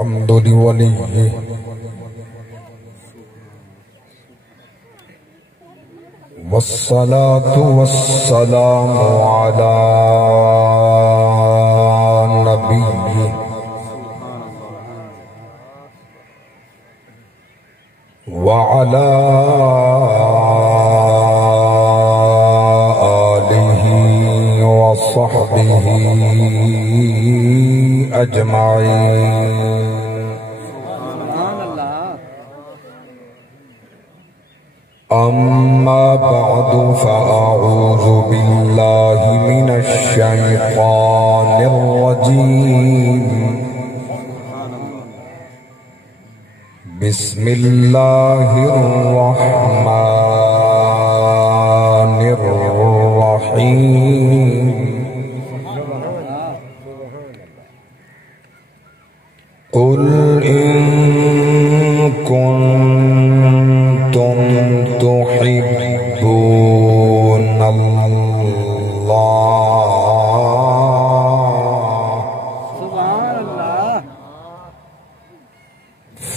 الحمد لوليه والصلاة والسلام على نبيه وعلى آله وصحبه أجمعين. أما بعد فأعوذ بالله من الشيطان الرجيم. بسم الله الرحمن الرحيم. قل إن كنتم تحبون الله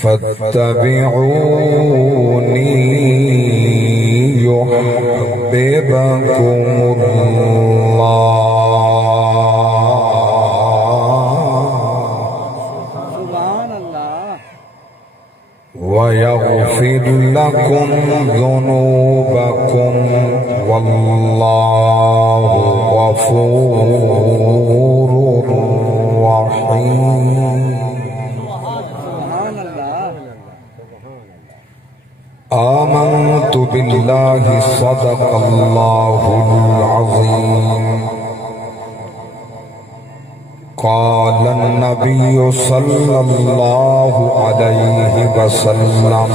فاتبعوني يحببكم الله ويغفر لكم ذنوبكم والله غفور رحيم. آمنت بالله صدق الله العظيم. قال النبي صلى الله عليه وسلم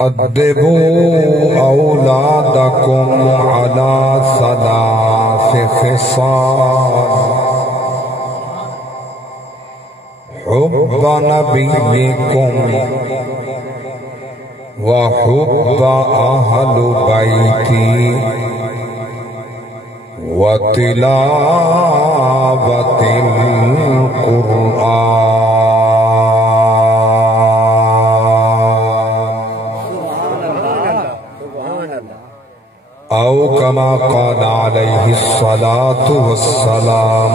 أدبوا أولادكم على ثلاث خصال: حب نبيكم وحب أهل بيتي وتلاوة القرآن أو كما قال عليه الصلاة والسلام: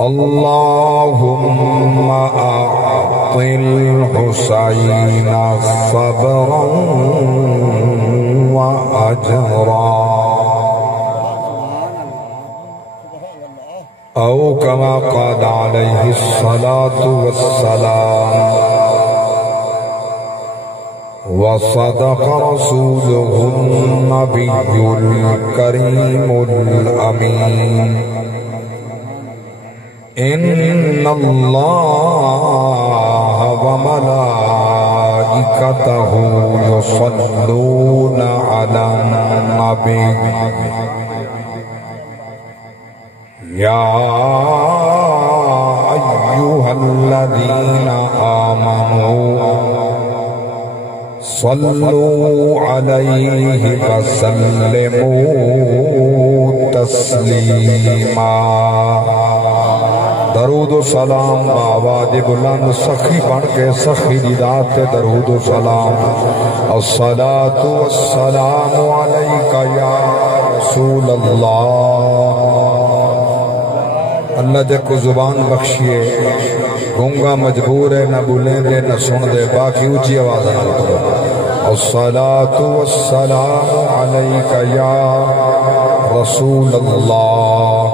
اللهم أعط الحسين صبرا وأجرا أو كما قال عليه الصلاة والسلام. وصدق رسوله النبي الكريم الأمين. إن الله وملائكته يصلون على النبي يا أيها الذين آمنوا صلوا عليه وسلموا تسلیما. درود و سلام آواز بلند سخی بن کے سخی دی ذات درود و سلام. الصلاة والسلام علیکہ یا رسول اللہ. اللہ دے کو زبان بخشیے، گونگا مجبور ہے نہ بولیں دے نہ سن دے، باقی اونچی آواز نہ کرو. الصلاة والسلام علیکہ یا رسول اللہ.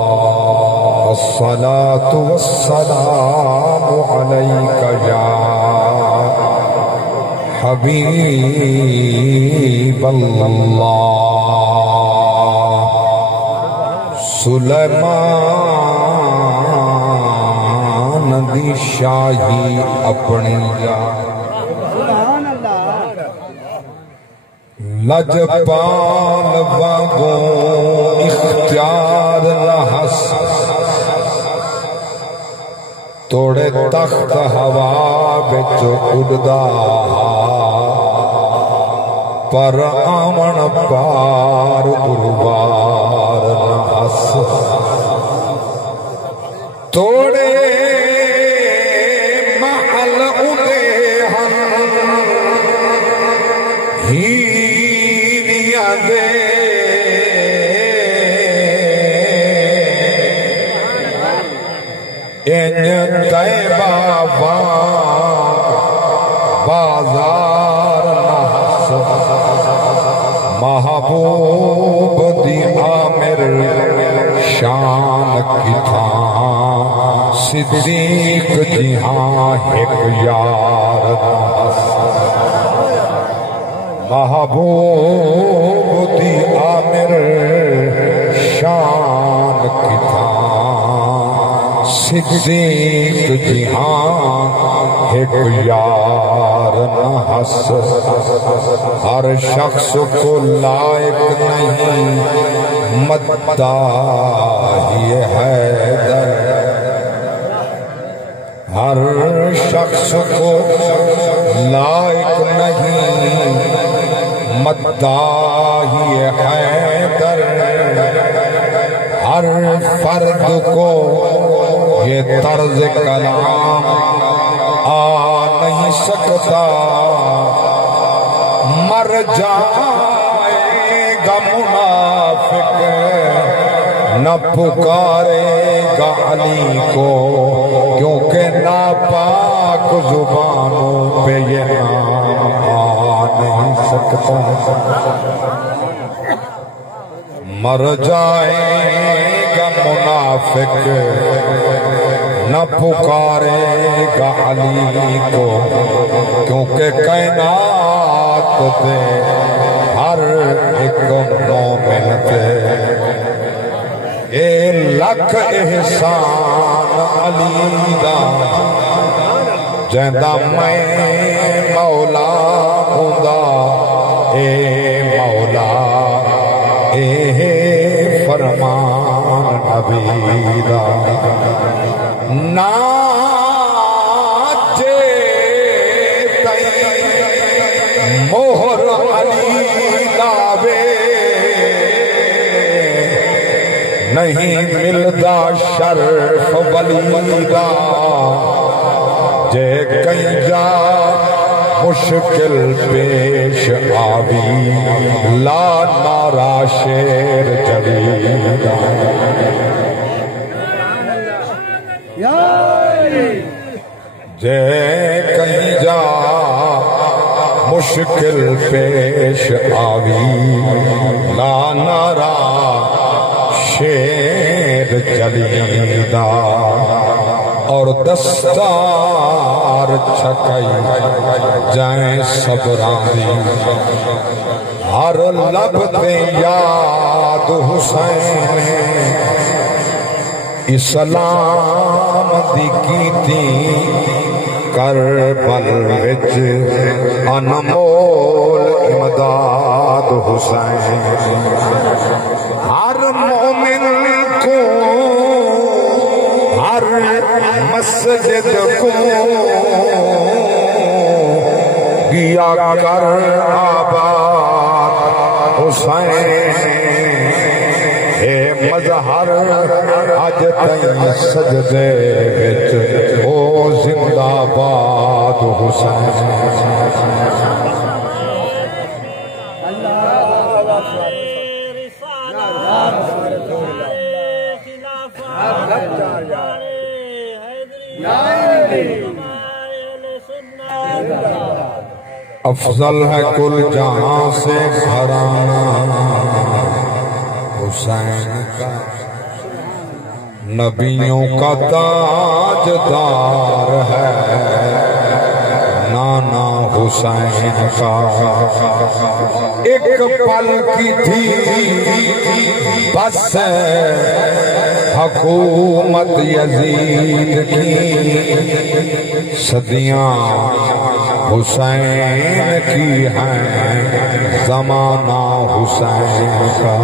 الصلاة والسلام عليك يا حبيب الله. سلیمان دی شاہی اپنی جا لجپال واگوں اختیار رہس توڑے تخت ہوا بچ اڑدا پر آمن پار قربار رہس توڑے محل اُدے ہن ہیریاں دے ان طیبہ بازار نحس محبوب دی عامر شان کی تھاں صدیق جہاں ایک یار نحس محبوب دی عامر شان کی تھاں صدیق جہاں ایک یار نحس ہر شخص کو لائق نہیں مداحی حیدر ہر شخص کو لائق نہیں مداحی حیدر ہر فرد کو یہ طرز کلام آ نہیں سکتا مر جائے گا منافق نہ پکارے گا علی کو کیونکہ ناپاک زبانوں پہ یہ نام آ نہیں سکتا مر جائے گا منافق نہ پکارے گا علی کو کیونکہ کائنات دے ہر ایک مومن دے اے لکھ احسان علی دا جیندہ میں مولا ہوندا اے مولا اے فرمان نبی دا ناچے تئی مہر علی لاوے نہیں ملدا شرف ولی دا جے کہیں جا مشکل پیش آوی لا نارا شیر جلیدہ جے کہیں جا مشکل پیش آوی لا نارا شیر جلیدہ اور دستار چھکائی جائیں صبرانی ہر لب تے یاد حسین اسلام دی کیتی کربل وچ انمول امداد حسین ہر مومن کو ہر مسجد کو گیا کر آباد حسین اے مظہر اج تئیں سجدے وچ او زندہ باد حسین افضل ہے کل جہاں سے گھرانہ حسین کا نبیوں کا تاجدار ہے نانا حسین کا ایک پل کی تھی بس ہے حکومت یزید کی صدیاں حسین کی ہیں زمانہ حسین کا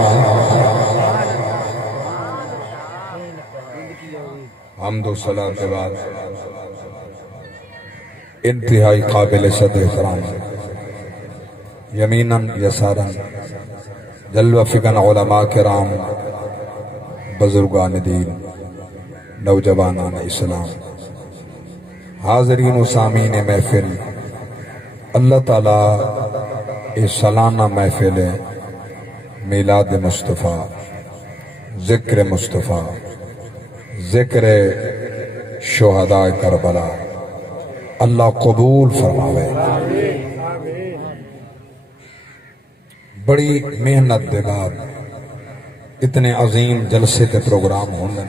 حمد و صلاۃ کے بعد انتہائی قابل صدر احترام یمیناً یساراً جلوہ فکن علماء کرام بزرگان دین نوجوانان اسلام، حاضرین و سامعین محفل، اللہ تعالیٰ اس سالانہ محفل میلاد مصطفیٰ، ذکر مصطفیٰ، ذکر شہداء کربلا اللہ قبول فرماوے۔ بڑی محنت دے بعد اتنے عظیم جلسے تے پروگرام ہونے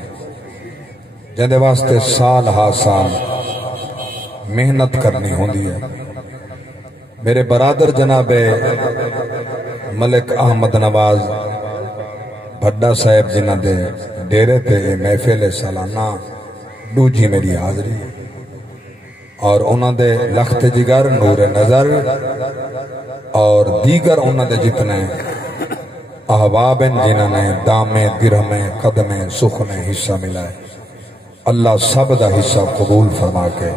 جندے واسطے سال ہا سال محنت کرنی ہوندی ہے۔ میرے برادر جناب ملک احمد نواز بھڈا صاحب جنہ دے ڈیرے تے محفل سالانہ دوجی میری حاضری اور انہاں دے لخت جگر نور نظر اور دیگر انہاں دے جتنے احباب جنہاں نے دامیں درہمیں قدمیں سخنیں حصہ ملائے، اللہ سب دا حصہ قبول فرما کے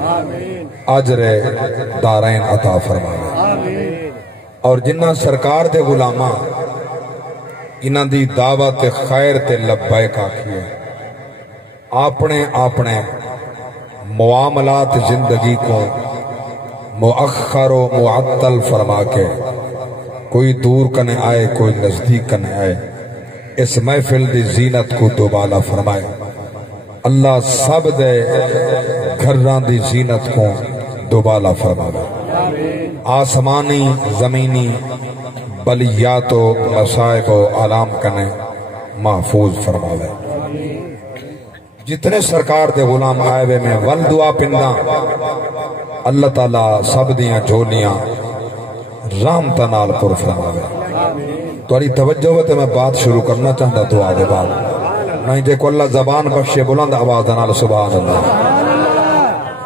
اجر دارین عطا فرمائے۔ اور جنہ سرکار دے غلامہ انہاں دی دعوت خیر تے لبیک آکھیے، اپنے اپنے معاملات زندگی کو مؤخر و معطل فرما کے کوئی دور کنے آئے کوئی نزدیک کنے آئے، اس محفل دی زینت کو دوبالا فرمائے۔ اللہ سب دے گھران دی زینت کو دوبالا فرمائے، آسمانی زمینی بلیات و مصائب و علام کنے محفوظ فرمائے۔ جتنے سرکار دے غلام آئے ہوئے میں ول دعا پنداں، اللہ تعالیٰ سب دیاں جھولیاں رحمت نال پر فرمائے۔ تمہاری توجہ ہوتے میں بات شروع کرنا چاہتا دعا دے بعد نہیں جے کو اللہ زبان بخشے بلند آواز نال سبحان اللہ۔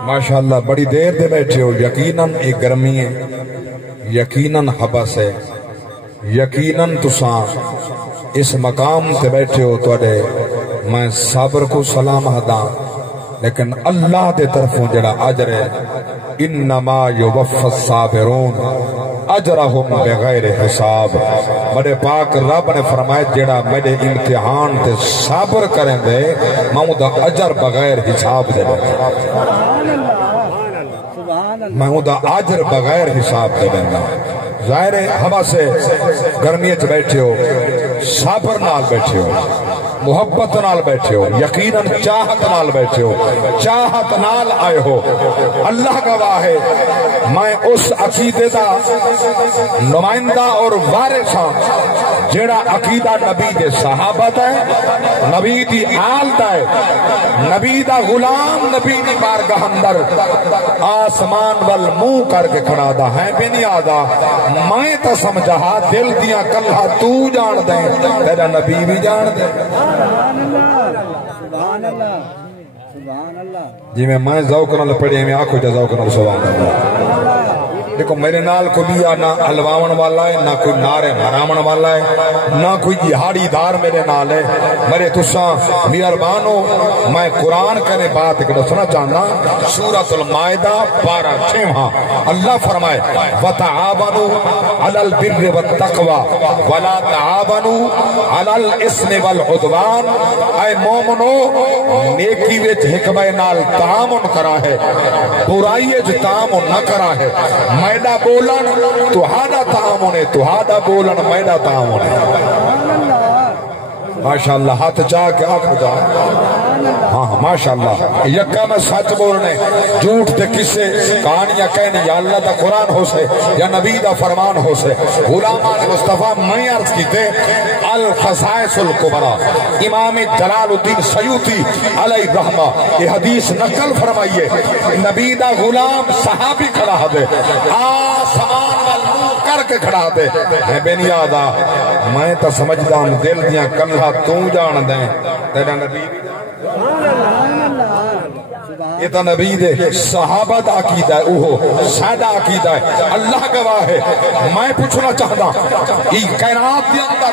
ماشاءاللہ بڑی دیر دے بیٹھے ہو، یقیناً ایک گرمی ہے، یقیناً حبس ہے، یقیناً تساں اس مقام تے بیٹھے ہو توڑے میں صبر کو سلام ہداں، لیکن اللہ دے طرفوں جڑا اجر ہے انما یوفی الصابرون اجرہم بغیر حساب۔ میرے پاک رب نے فرمایا جڑا میرے امتحان تے صبر کریں دے میں دا اجر بغیر حساب دے دیں، میں دا اجر بغیر حساب دے دیں۔ ظاہر ہوا سے گرمیت بیٹھے ہو، صبر نال بیٹھے ہو، محبت نال بیٹھے ہو، یقیناً چاہت نال بیٹھے ہو، چاہت نال آئے ہو۔ اللہ گواہ ہے میں اس عقیدے دا نمائندہ اور وارث ہاں جیڑا عقیدہ نبی دے صحابہ دا ہے، نبی دی آل دا ہے، نبی دا غلام نبی دی بارگاہ اندر آسمان وال منہ کر کے کھڑا دا ہے بنی آدھا میں تا سمجھا دل دیاں کلہ تو جان دیں تیرا نبی بھی جان دیں۔ سبحان اللہ سبحان اللہ جی میں ذوق نال پڑھی میں آنکھو جا ذوق نال سبحان اللہ۔ دیکھو میرے نال کو لیا نہ الواون والا ہے، نہ کوئی نعرے مرامن والا ہے، نہ کوئی جہادی دار میرے نال ہے۔ میرے تساں مہربانو میں قرآن کرے بات دسنا چاہنا، سورۃ المائدہ 12 اللہ فرمائے وتعاونوا علی البر والتقوی ولا تعاونوا علی الاثم والعدوان۔ اے مومنو نیکی وچ حکمے نال تعاون کرا ہے، برائی وچ تعاون نہ کرا ہے۔ میڈا بولن تہاڈا تعاون ہے، تہاڈا بولن میڈا تعاون ہے۔ ماشاءاللہ ہاتھ چاہ کے آنکھ دا ہاں ماشاءاللہ یکا میں سچ بولنے جھوٹ دے کسے کہانیاں کہنے یا اللہ دا قرآن ہو سے یا نبی دا فرمان ہو سے۔ غلامان مصطفیٰ میں عرض کیتے الخصائص الکبریٰ امام جلال الدین سیوطی علیہ الرحمہ یہ حدیث نقل فرمائیے، نبی دا غلام صحابی کھڑا دے آسمان والمو کر کے کھڑا دے میں بینی آدھا میں تا سمجھدا ہوں دل دیاں کلہ تو جان دیں تیرا نبی بھی یہ تا نبی دے صحابہ دا عقیدہ ہے، اوہو سادہ عقیدہ ہے۔ اللہ گواہ ہے میں پوچھنا چاہتا یہ کائنات دے اندر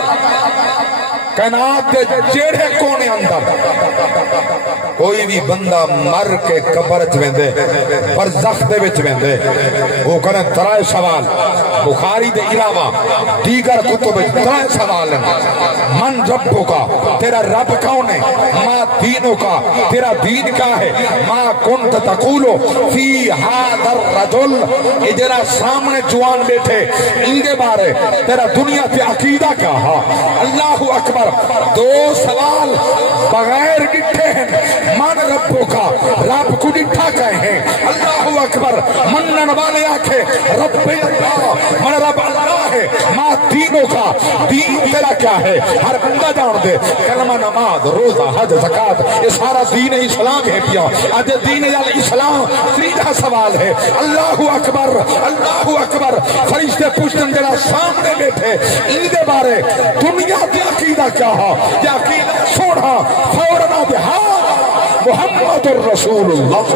کائنات کے جیڑے کونے اندر کوئی بھی بندہ مر کے قبر چ ویندے برزخ دے وچ ویندے وہ کرے ترائے سوال بخاری دے علاوہ دیگر کتب وچ ترائے سوال ہیں من ربو کا تیرا رب کون ہے ما دینوں کا تیرا دین کیا ہے ما کنت تقولو فی هذا الرجل اجرا سامنے جوان بیٹھے ان کے بارے تیرا دنیا پہ عقیدہ کیا ہے اللہ اکبر دو سوال بغیر ڈٹھے ہیں من ربو کا رب کو ڈٹھا کہے ہیں اللہ اکبر منن والے آنکھیں رب اللہ من رب اللہ ہے ما دینوں کا دین تیرا کیا ہے ہر بندہ جان دے کلمہ نماز روزہ حج زکات یہ سارا دین اسلام ہے پیا آج دین اسلام تیسرا سوال ہے اللہ اکبر اللہ اکبر فرشتے پوچھتے جڑا سامنے بیٹھے ان دے بارے دنیا دی عقیدہ کیا ہے یہ عقیدہ چھوڑا فوراً بہار محمد الرسول اللہ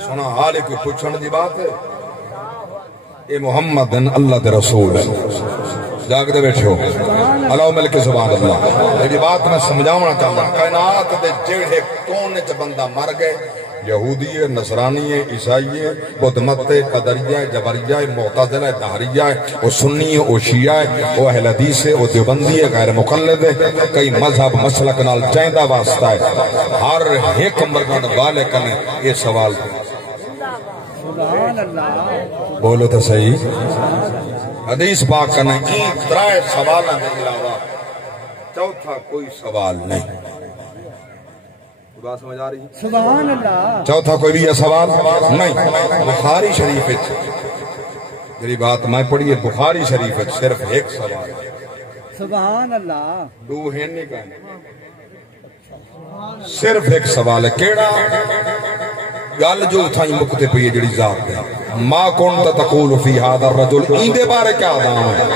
سنا حال کوئی پوچھنے دی بات ہے اے محمد اللہ دے رسول ہے جاگ دے بیٹھے ہو اللہ مل کے سبحان اللہ یہ بات میں سمجھاونا چاہتا ہوں کائنات دے جڑے کونے چ بندہ مر گئے یہودی ہے نصرانی ہے عیسائی ہے بدھ مت ہے قدریہ ہے جبریہ ہے معتزلہ ہے دہریہ ہے وہ سنی ہے وہ شیعہ ہے وہ اہل حدیث ہے وہ دیوبندی ہے غیر مقلد ہے کئی مذہب مسلک نال چاہندہ واسطہ ہے ہر ایک مرد والے کنے یہ سوال بولو تو صحیح حدیث پاک کنے این ترائے سوالہ کے علاوہ چوتھا کوئی سوال نہیں بات سمجھ آ رہی ہے سبحان اللہ چوتھا کوئی بھی یہ سوال نہیں بخاری شریف میری بات میں پڑھی ہے بخاری شریف صرف ایک سوال سبحان اللہ دو ہیں نہیں کہنے صرف ایک سوال ہے کیڑا گل جو اتھائی مکتے پہ یہ جڑی ذات ہے ما کنت تقول فی هذا الرجل این دے بارے کیا دام ہے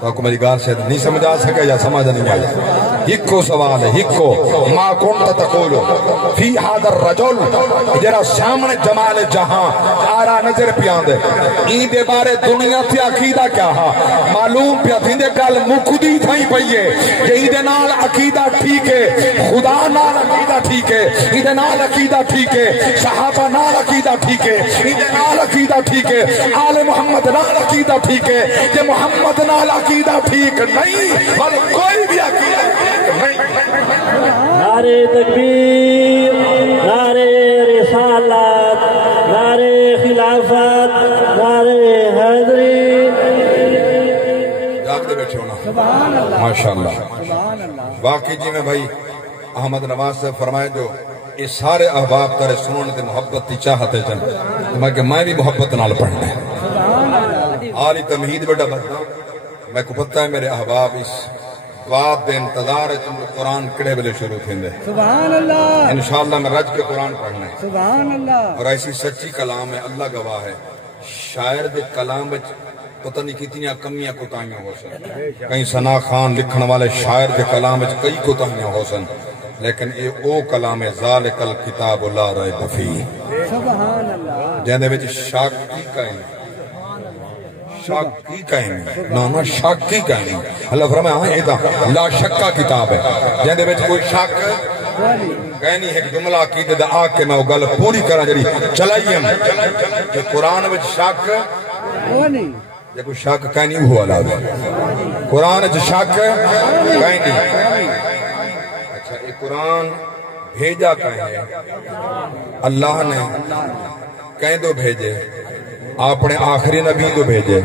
تو آپ کو میری گال سے نہیں سمجھا سکے یا سمجھ نہیں آئی ہکو سوال ہے ہکو ما کنت تقول فی هذا الرجل جرا سامنے جمال جہاں آرا نظر پیان دے این دے بارے دنیا تے عقیدہ کیا ہا معلوم پیا تھیں دے گل مکدی تھائی پئیے کہ این دے نال عقیدہ ٹھیک ہے خدا نال عقیدہ ٹھیک ہے این دے نال عقیدہ ٹھیک ہے صحابہ نال عقیدہ ٹھیک ہے این دے نال عقیدہ ٹھیک ہے آل محمد نال عقیدہ ٹھیک ہے کہ محمد نال عقیدہ ٹھیک نہیں بل کوئی بھی عقیدہ نعرے تکبیر نعرے رسالت نعرے خلافت نعرے حیدری جاگتے بیٹھے ہونا ماشاءاللہ واقعی جی میں بھائی احمد نواز سے فرمائے جو یہ سارے احباب ترے سنونے تے محبت تی چاہتے چل میں بھی محبت نال پڑھنا ہے آلی تمہید بیٹا بھرنا میں کو پتہ ہے میرے احباب اس بات دے انتظار ہے تم قرآن کڑے بلے شروع تھیں دے سبحان اللہ انشاءاللہ میں رج کے قرآن پڑھنا ہے سبحان اللہ اور ایسی سچی کلام ہے اللہ گواہ ہے شاعر دے کلام بچ پتہ نہیں کتنی کمیاں کوتاہیاں ہو سن کہیں ثنا خان لکھن والے شاعر دے کلام بچ کئی کوتاہیاں ہو سن لیکن یہ او کلام ہے ذالک الکتاب لا ریب فیہ سبحان اللہ جہاں دے وچ شک کی کہیں شک کی کہیں نا شک کی کہیں اللہ فرمائے ہاں یہ دا لا شکا کتاب ہے جہاں دے وچ کوئی شک کہنی ایک جملہ عقیدے دا آگ کے میں وہ گل پوری کرا جڑی چلائی ہم کہ قرآن وچ شک یہ کوئی شک کہنی ہوا لگا قرآن وچ شک کہنی اچھا یہ قرآن بھیجا کہیں اللہ نے کہیں دو بھیجے اپنے آخری نبی تو بھیجے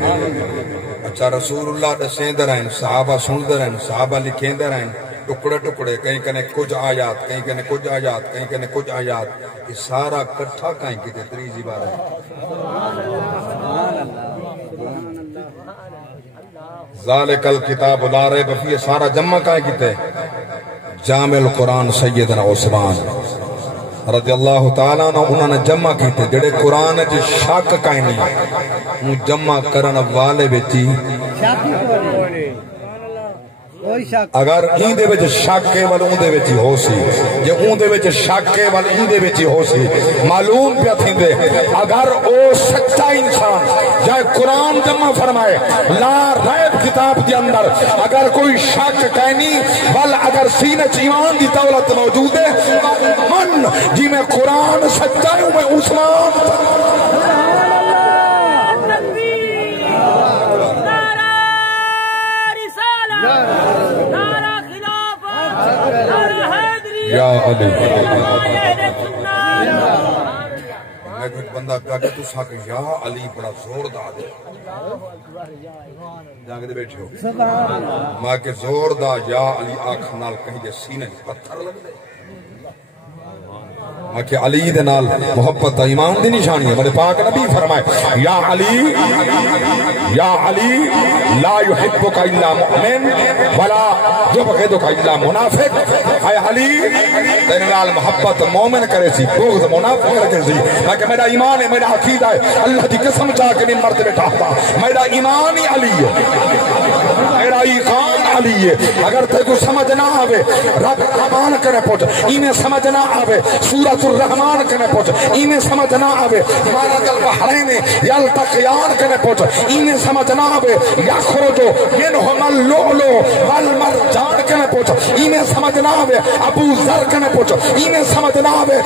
اچھا رسول اللہ دسیں در ہیں صحابہ سن در ہیں صحابہ لکھیں در ہیں ٹکڑے ٹکڑے کہیں کنے کچھ آیات کہیں کنے کچھ آیات کہیں کنے کچھ آیات یہ سارا کٹھا کہیں کتے تریزی بار ہے ذالک الکتاب لا ریب فیہ سارا جمع کہیں کتے جامع القرآن سیدنا عثمان رضی اللہ تعالیٰ نے انہوں نے جمع کی تھے جڑے قرآن جی شک کہیں نہیں وہ جمع کرن والے بیٹی کوئی شک اگر ایندے وچ شک ہے ول اوندے وچ ہی ہو سی جے اوندے وچ شک ہے ول ایندے وچ ہی ہو سی معلوم پیا تھیندے اگر او سچا انسان جائے قرآن جمع فرمائے لا ریب کتاب کے اندر اگر کوئی شک کہنی ول اگر سینے ایمان دی دولت موجود ہے من جی میں قرآن سچا ہوں میں عثمان یا علی میں کچھ بندہ کہا کہ تو ساکھ یا علی بڑا زور دا دے جاگے دے بیٹھے ہو ماں کے زور دا یا علی آنکھ نال کہیں جے سینے پتھر لگ دے ماں کے علی دے نال محبت ایمان دی نشانی ہے میرے پاک نبی فرمائے یا علی لا يحبك الا مؤمن ولا يبغضك الا منافق اے علی تیرے نال محبت مومن کرے سی بغض منافق کرے سی کہ میرا ایمان ہے میرا عقیدہ ہے اللہ کی قسم چاہ کے نہیں مرتے بیٹھا میرا ایمان ہی علی ہے میرا ایمان علی ہے اگر تے کو سمجھ نہ آوے رب رحمان کرے پوچھ اینے سمجھ نہ آوے سورۃ الرحمن کرے پوچھ اینے سمجھ نہ آوے مرج البحرین یلتقیان کرے پوچھ اینے سمجھ نہ آوے یخرج منہما اللؤلؤ والمرجان کرے پوچھ اینے سمجھ نہ آوے ابو ذر کرے پوچھ اینے سمجھ نہ آوے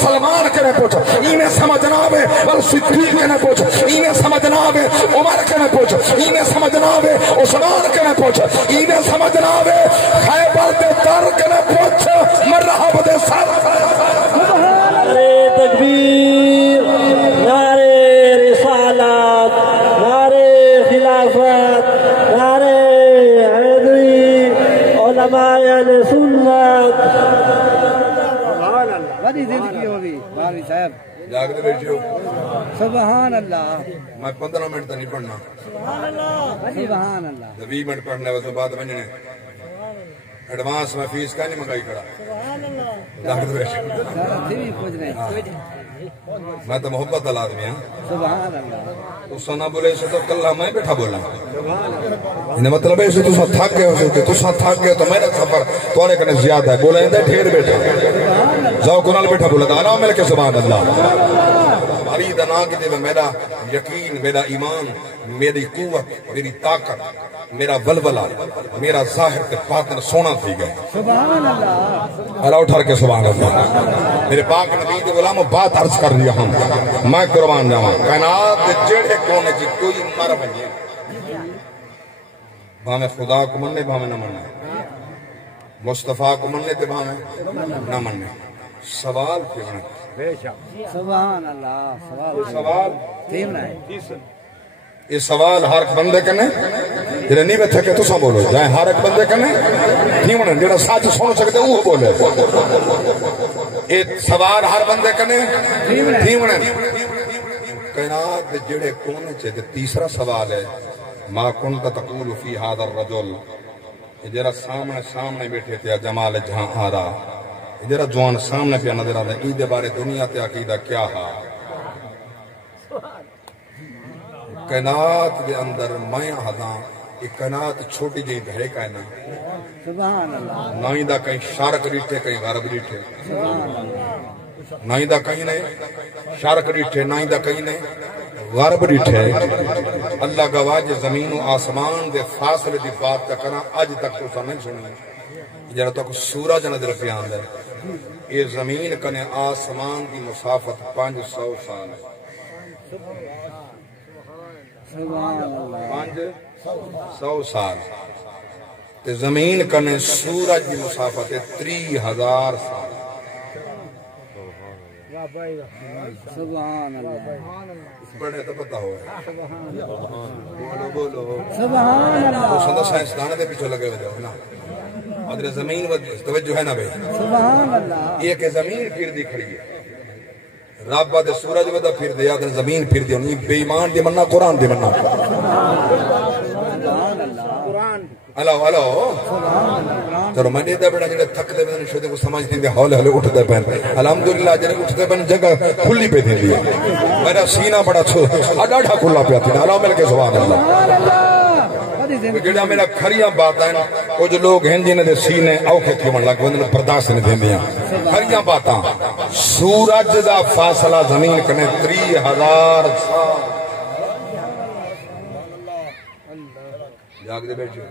سلمان کرے پوچھ اینے سمجھ نہ آوے صدیق کرے پوچھ اینے سمجھ نہ آوے عمر کرے پوچھ اینے سمجھ نہ آوے عثمان کرے پوچھ اینے سمجھ نہ آوے خیبر دے تر کرے پوچھ مرحب دے سر نعرے تکبیر نعرے رسالت نعرے خلافت نعرے حیدری علماء اہل سنت بڑی زندگی ہوگی بھاوی صاحب جاگتے بیٹھے ہو سبحان اللہ میں 15 منٹ تک نہیں پڑھنا سبحان اللہ 20 منٹ پڑھنے وقت بعد بننے ایڈوانس میں فیس کا نہیں منگائی کھڑا جاگتے بیٹھے میں تو محبت والا آدمی ہوں سبحان اللہ تو سنا بولے سے تو کل میں بیٹھا بولا انہیں مطلب ہے تو ساتھ تھک گئے ہو سکتے تو ساتھ تھک گئے تو میرا سفر توڑے کرنے زیادہ ہے بولا اندر ڈھیر بیٹھا جاؤ کنال بیٹھا بولا تھا آنا مل کے سبحان اللہ ہری دنا کی دے میں میرا یقین میرا ایمان میری قوت میری طاقت میرا ولولہ میرا ظاہر تے باطن سونا تھی گئے سبحان اللہ اللہ اٹھار کے سبحان اللہ میرے پاک نبی دے غلام بات عرض کر رہا ہوں میں قربان جاواں کائنات دے جڑے کونے جی کوئی مر بنے بھاویں خدا کو مننے بھاویں نہ مننے مصطفیٰ کو مننے تے بھاویں نہ مننے سوال کیوں ہے سبحان اللہ سوال تیمنا ہے یہ سوال ہر ایک بندے کنے جڑے نہیں بیٹھے کہ تساں بولو جائیں ہر ایک بندے کنے نہیں ہونا جڑا سچ سن سکتے وہ بولے یہ سوال ہر بندے کنے نہیں ہونا کائنات دے جڑے کونے چ تیسرا سوال ہے ما كنت تقول في هذا الرجل جڑا سامنے بیٹھے تھے جمال جہاں آرا جڑا جوان سامنے پہ نظر آتا ہے دے بارے دنیا تے عقیدہ کیا ہے کائنات دے اندر میں ہداں یہ کائنات چھوٹی جہی ہے کائنات سبحان اللہ نہ ہی دا کہیں شرق ڈیٹھے کہیں غرب ڈیٹھے نہ ہی دا کہیں نہیں شرق ڈیٹھے نہ ہی دا کہیں نہیں غرب ڈیٹھے اللہ گواہ جے زمین و آسمان دے فاصلے دی بات کا کرنا اج تک تو سا نہیں سنی جڑا تک سورج نظر پہ آندا ہے یہ زمین کنے آسمان دی مسافت 500 سال ہے سبحان اللہ 500 سال تے زمین کنے سورج دی مسافت 30,000 سال سبحان اللہ بڑے تو پتہ ہو بولو سبحان اللہ تو سندا سائنسدان دے پیچھے لگے ہوئے ہو نا ادھر زمین توجہ ہے نا بھائی سبحان اللہ یہ کہ زمین پھر دی کھڑی ہے رب دے سورج ودا پھر دے ادھر زمین پھر دی نہیں بے ایمان دی مننا قرآن دی مننا سبحان اللہ قرآن ہلو چلو میں دے بڑا جڑے تھک دے میں شودے کو سمجھ دیں ہولے ہولے اٹھ دے پین الحمدللہ جڑے اٹھ دے پین جگہ کھلی پہ دی میرا سینہ بڑا ڈاڑھا کھلا پیا تھی اللہ مل کے سبحان اللہ جڑا میرا کھریاں باتاں کچھ لوگ ہیں جنہاں دے سینے اوکھے تھون لگ وندے برداشت نہیں دیندیاں کھریاں باتاں سورج دا فاصلہ زمین کنے 30,000 سال جاگ دے بیٹھے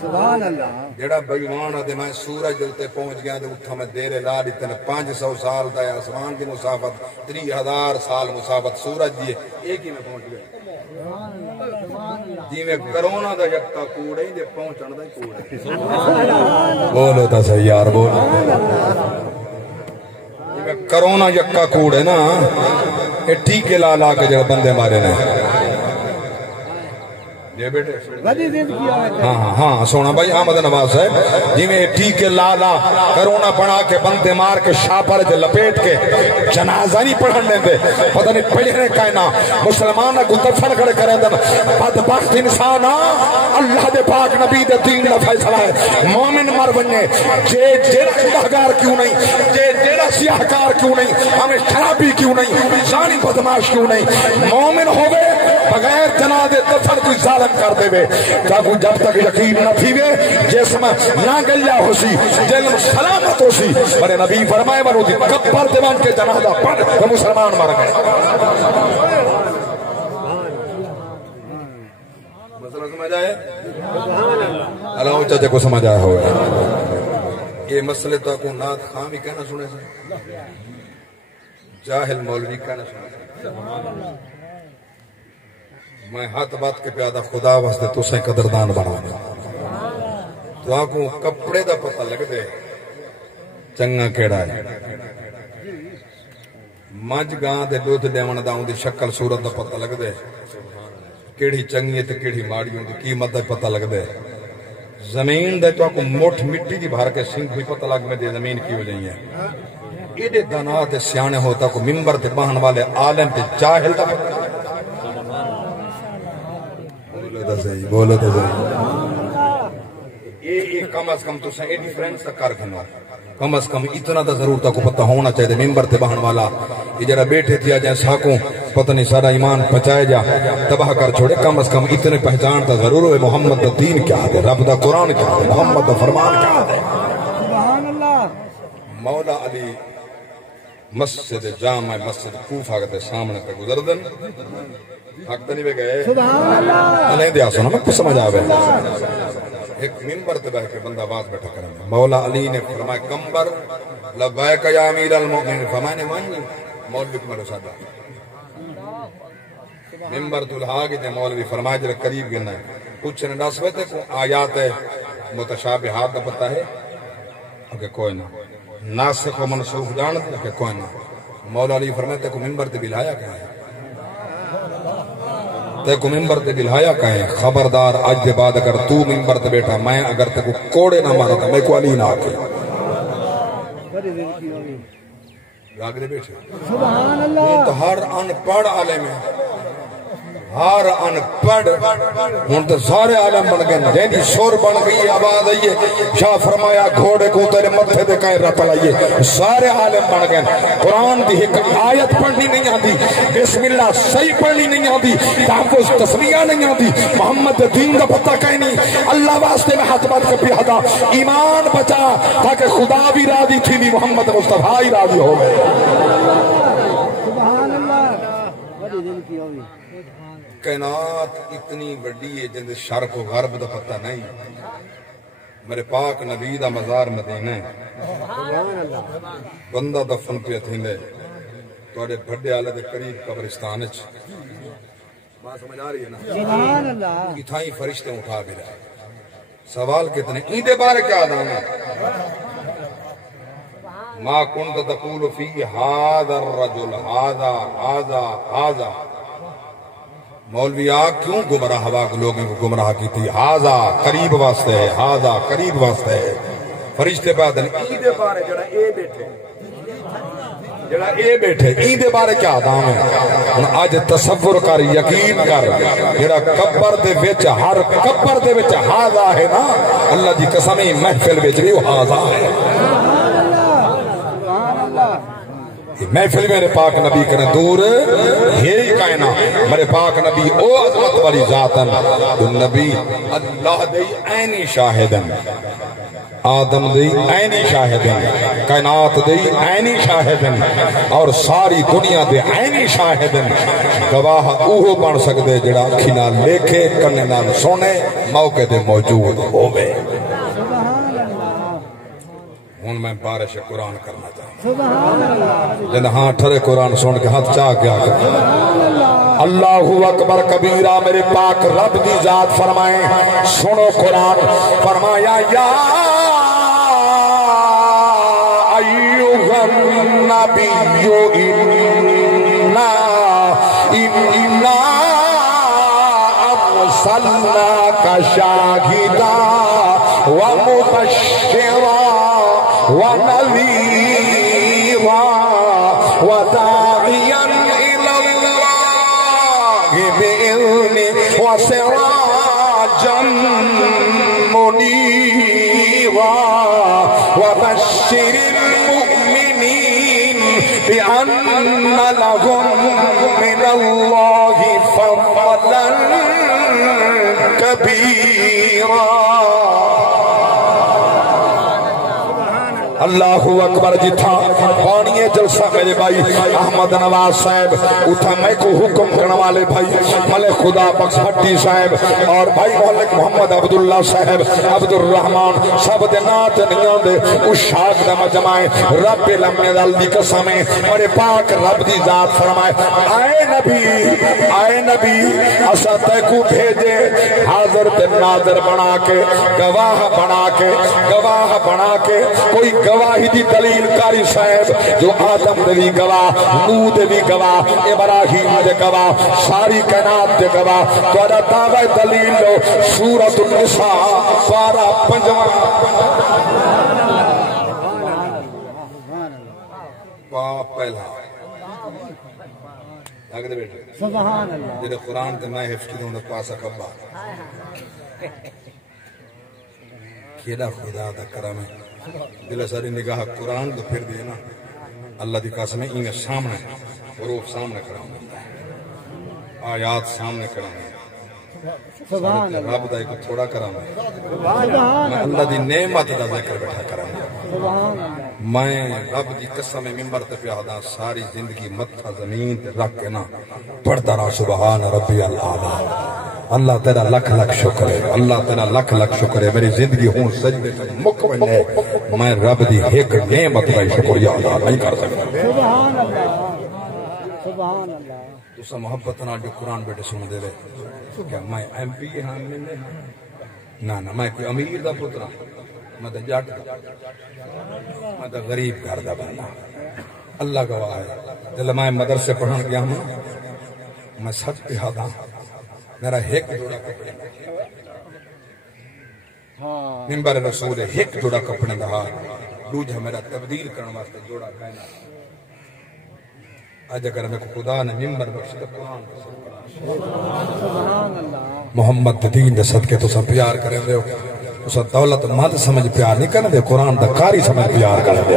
سبحان اللہ جڑا بےمان ہے میں سورج دے تے پہنچ گیا تے اٹھا میں دیر لا دتے 500 سال دا آسمان دی مسافت 30,000 سال مسافت سورج دی ایک ہی میں پہنچ گیا جی میں کرونا دا یکتا کوڑ ہے دے پہنچن دا کوڑ ہے بولو تا صحیح یار بولو جی میں کرونا یکتا کوڑ ہے نا اے ٹھیکے لا لا کے جڑا بندے مارے نے یہ بیٹے ہاں سونا بھائی احمد نواز ہے جی میں ٹھیک لالا کرونا بنا کے بندے مار کے شاپر سے لپیٹ کے جنازہ نہیں پڑھن دے پتہ نہیں پڑھنے کائنا مسلمان کو دفن کھڑے کریں دن بدبخت انسان اللہ دے پاک نبی دے دین دا فیصلہ ہے مومن مر بننے جیڑا گناہگار کیوں نہیں جیڑا سیاہکار کیوں نہیں ہمیں شرابی کیوں نہیں زانی بدماش کیوں نہیں مومن ہوئے بغیر جنازے دفن کوئی ظالم کر دے وے تاکہ جب تک یقین نہ تھی وے جسم نہ گلیا ہو سی جلم سلامت ہو سی پر نبی فرمائے ورو دی کبر دیوان کے جنازہ پڑھ تو مسلمان مر گئے مسئلہ سمجھ آئے اللہ چاچے کو سمجھ آیا ہوگا یہ مسئلے تو کو نات خان بھی کہنا سنے سے جاہل مولوی کہنا سنے سے میں ہاتھ بات کے پیادہ خدا واسطے تو سے قدردان بنا تو آنکھوں کپڑے دا پتہ لگ دے چنگا کیڑا ہے مجھ گاں دے دودھ دیون داؤں دی شکل صورت دا پتہ لگ دے کیڑی چنگی تے کیڑی ماڑیوں دی قیمت دا پتہ لگ دے زمین دے تو آنکھوں موٹھ مٹی دی بھار کے سنگ بھی پتہ لگ میں دے زمین کی ہو جائیں ہے ایڈے دانات سیانے ہوتا کو ممبر تے بہن والے عالم تے جاہل دا پتہ بولو تو صحیح یہ کم از کم تو سے یہ ڈیفرنس تک کر گھنو کم از کم اتنا تو ضرور تک پتہ ہونا چاہیے ممبر تے بہن والا یہ جرا بیٹھے تھیا جائے ساکوں پتہ نہیں سارا ایمان پچائے جا تباہ کر چھوڑے کم از کم اتنے پہچان تا ضرور ہوئے محمد دا دین کیا ہے رب دا قرآن کیا ہے محمد دا فرمان کیا ہے سبحان اللہ مولا علی مسجد جامع مسجد کوفہ کے سامنے پہ گزر دن حق نہیں بے گئے سبحان اللہ نہیں دیا سونا میں کچھ سمجھ آوے ایک ممبر تے بیٹھ کے بندہ آواز بیٹھا کریں مولا علی نے فرمایا کمبر لبیک یا امیر المؤمنین فرمایا نے مانی مولوی کو مرسا دا ممبر دلہا کی تے مولوی فرمایا جلے قریب گرنا ہے کچھ نے نصفے تے کو آیات متشابہات دا پتہ ہے کہ کوئی نہ ناسخ و منسوخ جانت کہ کوئی نہ مولا علی فرمایا تے کو ممبر تے بلایا کیا ہے تے کو ممبر تے بلہایا کہیں خبردار آج دے بعد اگر تو ممبر تے بیٹھا میں اگر تے کو کوڑے نہ مارا تھا میں کو علی نہ آکے راگ دے بیٹھے سبحان اللہ تو ہر ان پڑھ عالم ہے ہر ان پڑھ ہون تو سارے عالم بن گئے جیدی شور بن گئی آواز آئیے شاہ فرمایا گھوڑے کو تیرے متھے دے کہیں رپ لائیے سارے عالم بن گئے قرآن دی ایک آیت پڑھنی نہیں آتی بسم اللہ صحیح پڑھنی نہیں آتی تحفظ تسمیہ نہیں آتی محمد دین دا پتہ کہیں نہیں اللہ واسطے میں ہاتھ بات کے پیادا ایمان بچا تاکہ خدا بھی راضی تھی بھی محمد مصطفیٰ ہی راضی ہو گئے سبحان اللہ بڑی دل کی ہوئی کائنات اتنی بڑی ہے جن شرق و غرب دا پتہ نہیں میرے پاک نبی دا مزار مدینہ بندہ دفن پہ تھیندے توڑے بھڑے آلے دے قریب قبرستان اچھ بات سمجھ آ رہی ہے نا سبحان اللہ اتھائی فرشتے اٹھا بھی رہے سوال کتنے ایندے بارے کیا آدھانا ما کنت تقول فی هذا الرجل هذا مولوی آگ کیوں گمراہ ہوا لوگوں کو گمراہ کی تھی ہاضا قریب واسطے ہے ہاضا قریب واسطے ہے فرشتے بعد ایندے بارے جڑا اے بیٹھے ایندے بارے کیا دام ہے آج تصور کر یقین کر جڑا قبر دے وچ ہر قبر دے وچ ہاضا ہے نا اللہ دی قسم محفل وچ بھی ہاضا ہے محفل میرے پاک نبی کرنے دور ہی کائنا میرے پاک نبی او عظمت والی ذاتن تو نبی اللہ دی عینی شاہدن آدم دی عینی شاہدن کائنات دی عینی شاہدن اور ساری دنیا دے عینی شاہدن گواہ اوہو بن سکتے جڑا کھنا لیکھے کرنے نال سونے موقع دے موجود ہوئے ہون میں بارش قرآن کرنا چاہتا جن ہاں ٹھرے قرآن سن کے ہاتھ چاہ گیا اللہ اکبر کبیرہ میرے پاک رب دی ذات فرمائیں سنو قرآن فرمایا یا ایوہ النبی انا ارسلناک شاہدا ومبشرا ونذيرا وداعيا إلى الله بإذنه وسراجا منيرا وبشر المؤمنين بأن لهم من الله فضلا كبيرا اللہ اکبر جتھا پانی جلسہ میرے بھائی احمد نواز صاحب اتھا میں کو حکم کرنے والے بھائی ملک خدا بخش بھٹی صاحب اور بھائی ملک محمد عبداللہ صاحب عبد الرحمن سب دے نات نیاں دے اس شاک دا مجمعیں رب لمنے دل دی قسمیں میرے پاک رب دی ذات فرمائے آئے نبی اسا تے کو بھیجے حاضر تے ناظر بنا کے گواہ بنا کے کوئی گواہی دی دلیل کاری صاحب جو آدم دے گواہ نوح دے گواہ ابراہیم دے گواہ ساری کائنات دے گواہ تو ادا دعوی دلیل لو سورۃ النساء پارہ 5 پہلا اگر بیٹھے سبحان اللہ جڑے قرآن تے میں حفظ کیوں نے پاسا کھبا کیڑا خدا دا کرم ہے دل ساری نگاہ قرآن تو پھر دینا اللہ دی قسم ہے انہیں سامنے حروف سامنے کراؤں آیات سامنے کراؤں رب دا ایک تھوڑا کراؤں میں اللہ دی نعمت دا ذکر بیٹھا کراؤں میں رب دی قسم ممبر تے پیادا ساری زندگی متھا زمین تے رکھ کے نا پڑھتا رہا سبحان ربی العالی اللہ تیرا لکھ لکھ شکر ہے اللہ تیرا لکھ لکھ شکر ہے میری زندگی ہوں سجدے مکمل ہے میں رب دی ایک نعمت کا شکریہ ادا نہیں کر سکتا سبحان اللہ سبحان اللہ تسا محبت نال جو قرآن بیٹے سن دے وے کیا میں ایم پی ہاں نہ میں کوئی امیر دا پترا میں تے جٹ میں تے غریب گھر دا بندہ اللہ گواہ ہے جل میں مدرسے پڑھن گیا ہوں میں سچ پیادا میرا ایک جوڑا کپڑے ممبر رسول ایک جوڑا کپڑے دا دوجہ میرا تبدیل کرنے واسطے جوڑا کہنا آج اگر میں کو خدا نے ممبر بخشی تو قرآن محمد دین دے صدقے تو سب پیار کریں دے اسا دولت مد سمجھ پیار نہیں کرنے دے قرآن دا کاری سمجھ پیار کرنے دے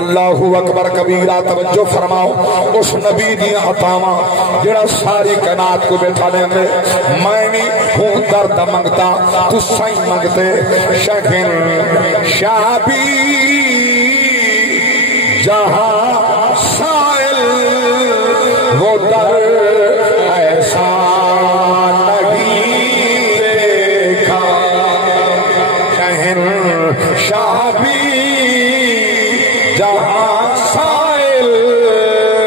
اللہ اکبر کبیرہ توجہ فرماؤ اس نبی دیا عطاواں جڑا ساری کائنات کو بیٹھا دیں دے میں نہیں ہوں درد منگتا تو سائیں منگتے شکن شابی جہاں سائل وہ در ایسا نہیں دیکھا شہن شابی جہاں سائل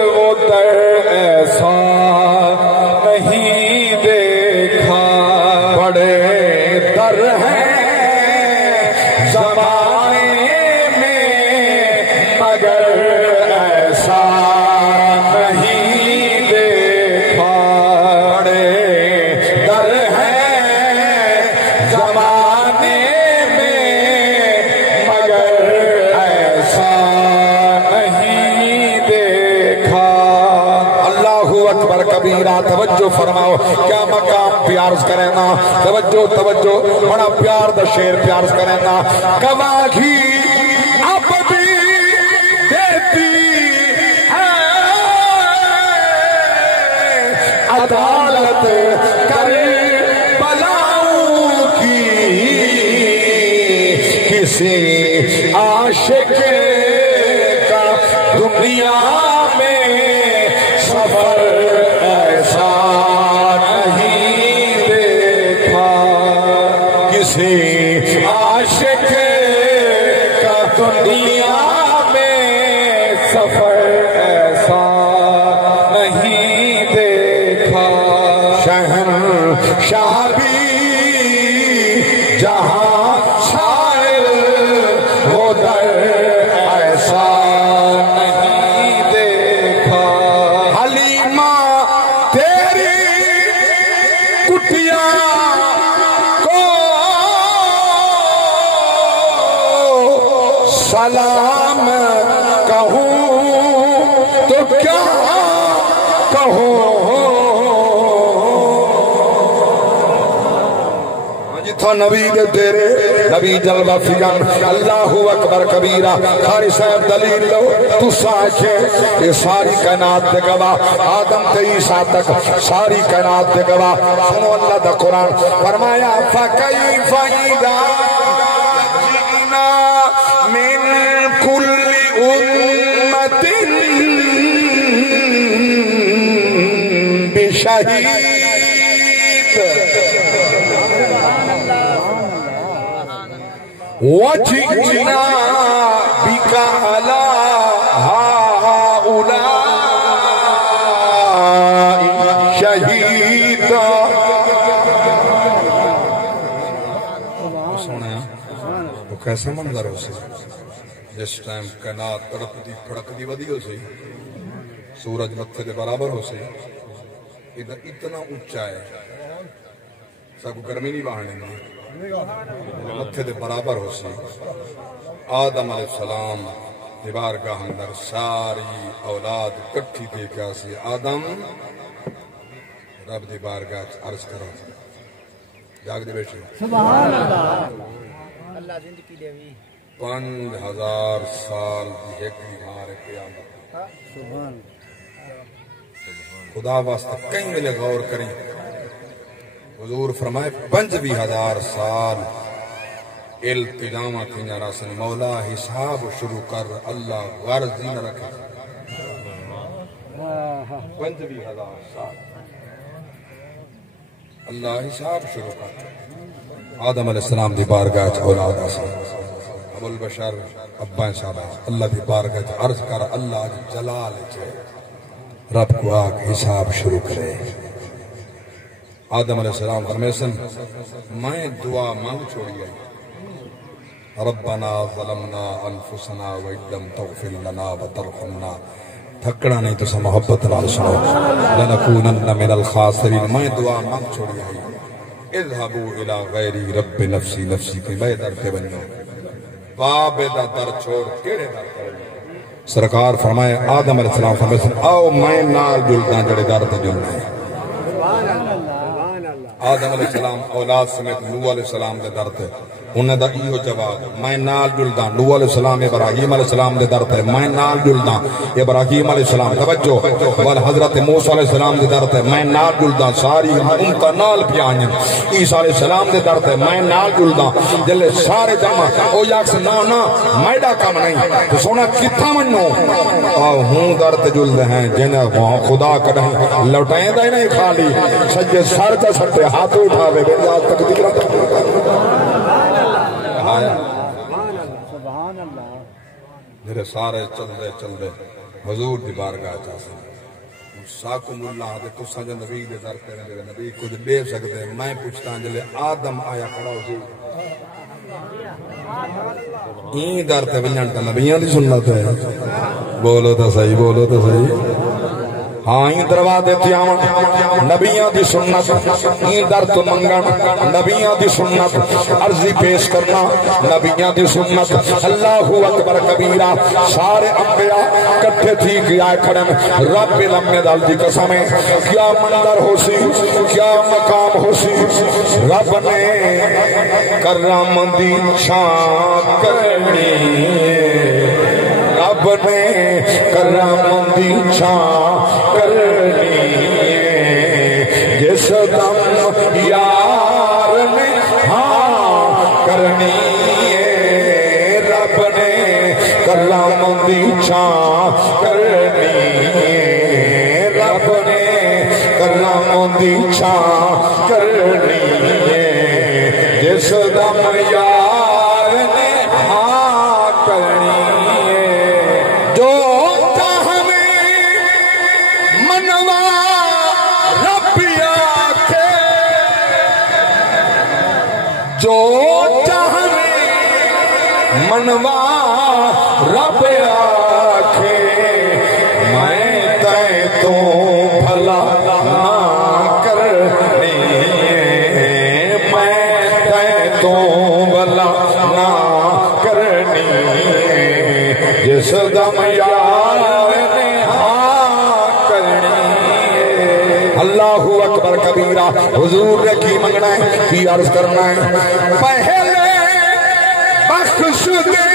وہ در ایسا نہیں دیکھا بڑے در ہیں زمانے میں مگر ایسا نہیں دیکھا بڑے در ہیں زمانے میں مگر ایسا نہیں دیکھا اللہ اکبر کبیرہ توجہ فرماؤ کیا مقام پیارز کریں نا توجہ بڑا پیار دا شیر پیارز کریں نا گواہی اب بھی دیتی عدالت کرے بلاؤں کی کسی عاشق کا دنیا میں سفر ایسا نہیں دیکھا کسی عاشق کا دنیا میں سفر ایسا نہیں دیکھا شہنشاہ بھی جہاں شاعر وہ در ایسا نہیں دیکھا حلیمہ تیری کٹیا کو سلام کہوں تو کیا کہوں جتھا نبی دے تیرے نبی جلوہ فگن اللہ اکبر کبیرہ خاری صاحب دلیل لو تو ساکھے یہ ساری کائنات دے گواہ آدم تے عیسیٰ تک ساری کائنات دے گواہ سنو اللہ دا قرآن فرمایا فَكَيْفَ إِذَا جِئْنَا مِن كُلِّ أُمَّةٍ بِشَهِيدٍ وَجِئْنَا بِكَ عَلَى هَؤُلَاءِ شَهِيدًا سونا وہ کیسا منظر ہو سی جس ٹائم کائنات تڑپ دی پھڑک دی ودی ہو سی سورج متھے دے برابر ہو سی اتنا اونچا ہے سب گرمی نہیں باہنے گا متھے دے برابر ہو سی آدم علیہ السلام دی بارگاہ اندر ساری اولاد کٹھی دیکھا سی آدم رب دی بارگاہ عرض کرو جاگ دے بیٹھے سبحان اللہ اللہ زندگی دے وی 5000 سال دی ایک مار قیامت سبحان خدا واسطہ کہیں ملے غور کریں حضور فرمائے 5000 سال التجامہ تھینا راسن مولا حساب شروع کر اللہ غرضی نہ رکھے 5000 سال اللہ حساب شروع کر آدم علیہ السلام دی بارگاہ اولاد آسان ابو البشر ابا صاحب اللہ دی بارگاہ عرض کر اللہ جلال چاہے رب کو آگ حساب شروع کرے آدم علیہ السلام فرمیسن میں دعا مانگ چھوڑی آئی ربنا ظلمنا انفسنا وَإِلَّمْ تَغْفِرْ لَنَا وَتَرْحَمْنَا تھکڑا نہیں تو سا محبت نہ سنو لَنَكُونَنَّ مِنَ الْخَاسِرِينَ میں دعا مانگ چھوڑی آئی اذهبوا الى غیری رب نفسی نفسی کی میں در پہ بنیوں باب دا در چھوڑ کیڑے در پہ بنیوں سرکار فرمائے آدم علیہ السلام فرمائے آؤ میں نال جلداں جڑے در تے جلنا ہے آدم علیہ السلام اولاد سمیت نوح علیہ السلام دے در تے انہیں دا ایہو جواب میں نال جلداں نوح علیہ السلام ابراہیم علیہ السلام دے در تے میں نال جلداں ابراہیم علیہ السلام توجہ وال حضرت موسیٰ علیہ السلام دے در تے میں نال جلداں ساری امتا نال پیانیں عیسیٰ علیہ السلام دے در تے میں نال جلداں جلے سارے جمع او یاکس نا میڈا کم نہیں تو سونا کتھا منو ہوں در تے جلد ہیں جنہ خدا کڑھیں لوٹائیں دا ہی نہیں خالی سجے سر چا سٹے ہاتھ اٹھاوے گے یا تقدیر سبحان اللہ میرے سارے چل دے حضور دی بارگاہ چاہتے ہیں ساکم اللہ دے تسا جو نبی دے در کرنے دے نبی کچھ دے سکتے میں پوچھتا ہوں جلے آدم آیا کھڑا ہو جی این در تے ونجن تے نبیاں دی سنت ہے بولو تو صحیح ہاں این دروا دیتی آمن نبیاں دی سنت این در تو منگن نبیاں دی سنت عرضی پیش کرنا نبیاں دی سنت اللہ اکبر کبیرہ سارے انبیاء کٹھے تھی کیا کھڑن رب لمحے دل دی قسمیں کیا منظر ہو سی کیا مقام ہو سی رب نے کرم دی شان کرنی رب نے کرم دی شان کرنی جس دم یار نے ہاں کرنی ہے رب نے کلام دی چھان کرنی ہے رب نے کلام دی چھان کرنی ہے جس دم یار نے ہاں کرنی ہے جو جو چاہنے منوا رب آکھے میں تے تو بھلا نہ کرنی میں تے تو بھلا نہ کرنی جس دم یار نے ہاں کرنی اللہ اکبر کبیرہ حضور نے کی منگنا ہے کی عرض کرنا ہے پہلے بخش دے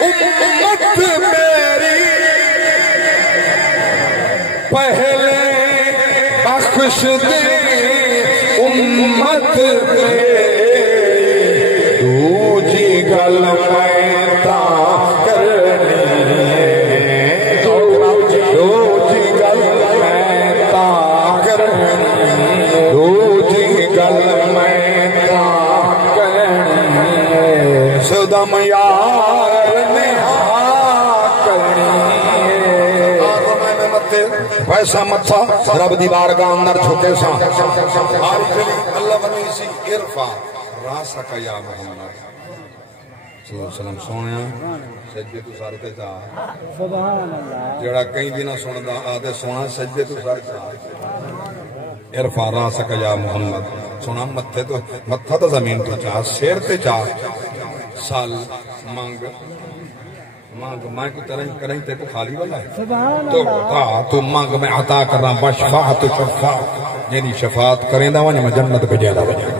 امت میری پہلے بخش دے امت میری دوجی گل میں تا کرنی ہے دوجی گل میں تا کرنی دوجی گل میں تا کرنی سدم یار نے ہاں کرنی ویسا متھا رب دی بارگاہ اندر جھکے سا اللہ بنی سی ارفع راسک یا محمد صلی اللہ علیہ وسلم سونیا سجدے تو سر تے جا سبحان اللہ جڑا کئی دن سندا آدے سونا سجدے تو سر تے ارفع راسک یا محمد سونا متھے تو متھا تو زمین تو چا سر تے چا سال مانگ مانگ میں کو طرح کریں تے تو خالی والا ہے تو مانگ میں عطا کر رہا بشفاعت شفاعت یعنی شفاعت کریں دا ونی میں جنت بجے دا ونی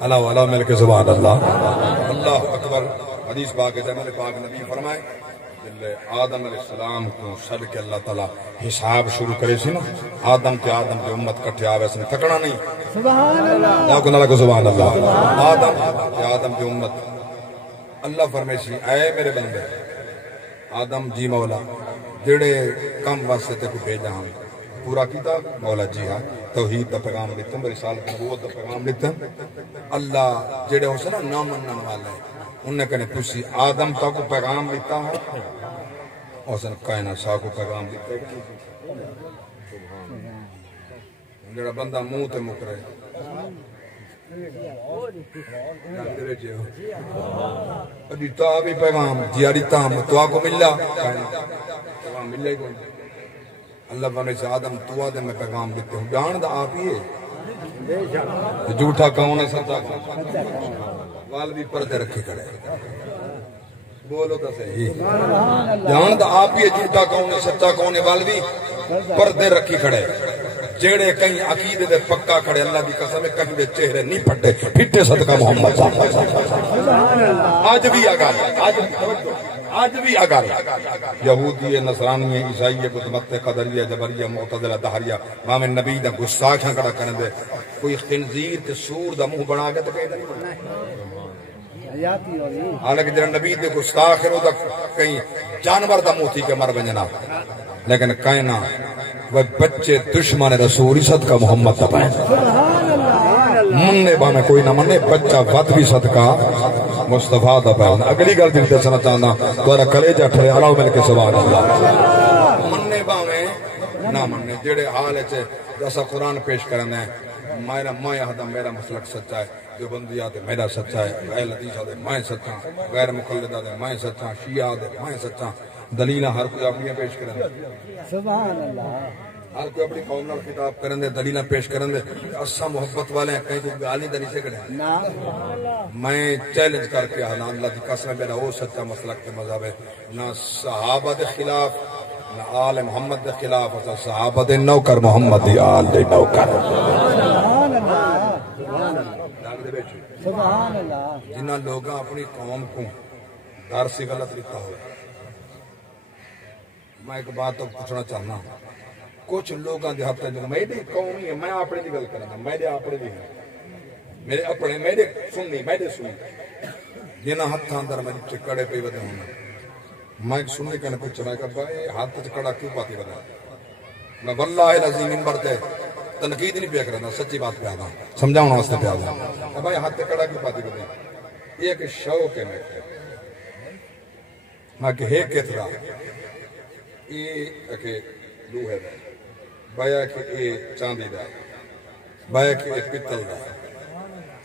اللہ والا مل کے سبحان اللہ اللہ اکبر حدیث پاک ہے میرے پاک نبی فرمائے آدم علیہ السلام کو سڑ کے اللہ تعالیٰ حساب شروع کرے سی نا آدم کے امت کٹھے آوے سن تکڑا نہیں سبحان اللہ کو سبحان اللہ آدم کے امت اللہ فرمائے سی اے میرے بندے آدم جی مولا جڑے کم واسطے تے کو بھیجا ہم پورا کیتا مولا جی ہاں توحید دا پیغام دیتا رسالت نبوت دا پیغام دیتا اللہ جڑے ہو سنا نہ منن والے انہیں کہنے تسی آدم تا کو پیغام دیتا ہے اور سن کائنہ سا کو پیغام دیتا ہے جڑا بندہ منہ تے مکرے دیتا بھی پیغام جیا دیتا ہم تو آکو ملا پیغام ملے گا اللہ بنے سے آدم تو آدم میں پیغام دیتے ہوں جان دا آپ ہی ہے جھوٹا کون ہے سچا کون وال بھی پردے رکھے کھڑے بولو تو صحیح جان دا آپ ہی ہے جھوٹا کون ہے سچا کون ہے وال بھی پردے رکھے کھڑے جیڑے کہیں عقیدے دے پکا کھڑے اللہ دی قسم ہے کہیں دے چہرے نہیں پھٹے پھٹے صدقہ محمد آج بھی آج بھی اگر یہودی نصرانی عیسائی بدھ مت قدریہ جبریہ معتزلہ دہریہ امام نبی دا گستاخیاں کڑا کرن دے کوئی خنزیر تے سور دا منہ بنا کے تے کہندا نہیں حالانکہ جڑا نبی دے گستاخ ہے او دا کہیں جانور دا منہ تھی کہ مر ونجنا لیکن کائنا وہ بچے دشمن رسول صدقہ محمد دا پائیں مننے بانے کوئی نہ مننے بچہ ود بھی صدقہ مصطفیٰ دا پائیں اگلی گل دل دسنا چاہنا دوارا کلیجہ ٹھرے علاو مل کے سبحان اللہ مننے بانے نہ مننے جڑے حال ہے جیسا قرآن پیش کرنے میرا میں یہاں میرا مسلک سچا ہے جو بندیات میرا سچا ہے غیر حدیث دے میں سچا غیر مقلدہ دے میں سچا شیعہ دے میں سچا دلیلہ ہر کوئی اپنی پیش کرنے سبحان اللہ ہر کوئی اپنی قوم نال خطاب کرن دے دلیلاں پیش کرن دے اساں محبت والے ہیں کہیں کوئی گال نہیں دلی سے کرے میں چیلنج کر کے ہاں اللہ دی قسم میرا وہ سچا مسلک تے مذہب ہے نہ صحابہ دے خلاف نہ آل محمد دے خلاف اور صحابہ دے نوکر محمد دی آل دے نوکر سبحان اللہ جنہ لوگاں اپنی قوم کو ڈر سے غلط لکھا ہو میں ایک بات تو پوچھنا چاہنا کچھ لوگاں دے ہاتھ جو میرے قومی ہے میں اپنے دی گل کرنا میرے اپنے دی ہے میرے اپنے میرے سنی جنہاں ہتھاں اندر میں چکڑے پہ ودے ہونا میں سننے کہنے پوچھ رہا ہے کہ بھائی ہاتھ چکڑا کیوں پاتی ودا میں واللہ العظیم منبر تے تنقید نہیں پیا کرنا سچی بات پہ آتا سمجھاؤں واسطے پہ آتا بھائی ہاتھ چکڑا کیوں پاتی ودا یہ ایک شوق ہے میں کہ ہے کترا یہ کہ لوہے دا بایا کہ یہ چاندی دا بایا کہ یہ پتل دا